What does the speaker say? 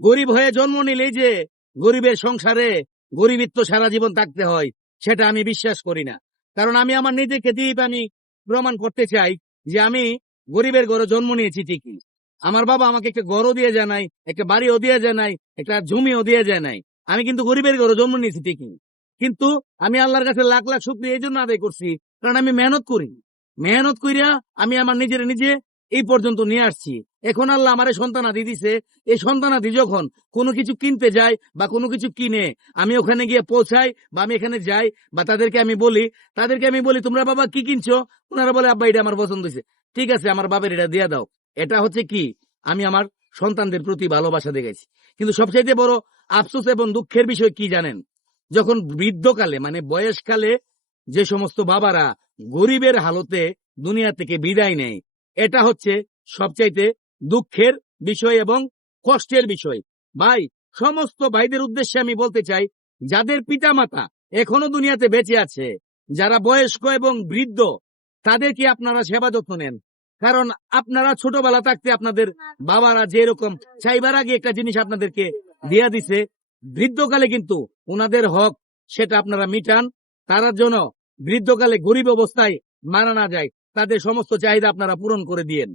গরিব হয়ে জন্ম নিলেই যে গরিবের সংসারে গরিবিত্ব সারা জীবন থাকতে হয়, সেটা আমি বিশ্বাস করি না। কারণ আমি আমার নিজেকে দিয়ে আমি প্রমাণ করতে চাই যে আমি গরিবের ঘরে জন্ম নিয়েছি ঠিকই। আমার বাবা আমাকে একটা ঘরও দিয়ে যায় নাই, একটা বাড়িও দিয়ে যায় নাই, একটা জমিও দিয়ে যায় নাই। আমি কিন্তু গরিবের ঘরে জন্ম নিয়েছি ঠিকই, কিন্তু আমি আল্লাহর কাছে লাখ লাখ শুকরিয়া এই জন্য আদায় করছি, কারণ আমি মেহনত করি। মেহনত করিয়া আমি আমার নিজের নিজে এই পর্যন্ত নিয়ে আসছি। এখন আল্লাহ আমারে সন্তানাদি দিছে। এই সন্তানাদি যখন কোনো কিছু কিনতে যায় বা কোনো কিছু কিনে, আমি ওখানে গিয়ে পৌঁছাই বা আমি এখানে যাই বা তাদেরকে আমি বলি তোমরা বাবা কি কিনছো? ওনারা বলে আব্বা এটা আমার পছন্দ হয়েছে। ঠিক আছে, আমার বাবার এটা দিয়ে দাও। এটা হচ্ছে কি, আমি আমার সন্তানদের প্রতি ভালোবাসা দেখাইছি। কিন্তু সবচাইতে বড় আফসোস এবং দুঃখের বিষয় কি জানেন? যখন বৃদ্ধকালে মানে বয়সকালে যে সমস্ত বাবারা গরিবের হালতে দুনিয়া থেকে বিদায় নেয়, এটা হচ্ছে সবচাইতে দুঃখের বিষয় এবং কষ্টের বিষয়। ভাই, সমস্ত ভাইদের উদ্দেশ্যে আমি বলতে চাই, যাদের পিতামাতা এখনো দুনিয়াতে বেঁচে আছে, যারা বয়স্ক এবং বৃদ্ধ, তাদেরকে আপনারা সেবা যত্ন নেন। কারণ আপনারা ছোটবেলা থাকতে আপনাদের বাবারা যেরকম চাইবার আগে একটা জিনিস আপনাদেরকে দিয়া দিছে, বৃদ্ধকালে কিন্তু ওনাদের হক সেটা আপনারা মিটান। তারা যেন বৃদ্ধকালে গরিব অবস্থায় মারা না যায়, তাদের সমস্ত চাহিদা আপনারা পূরণ করে দিয়েন।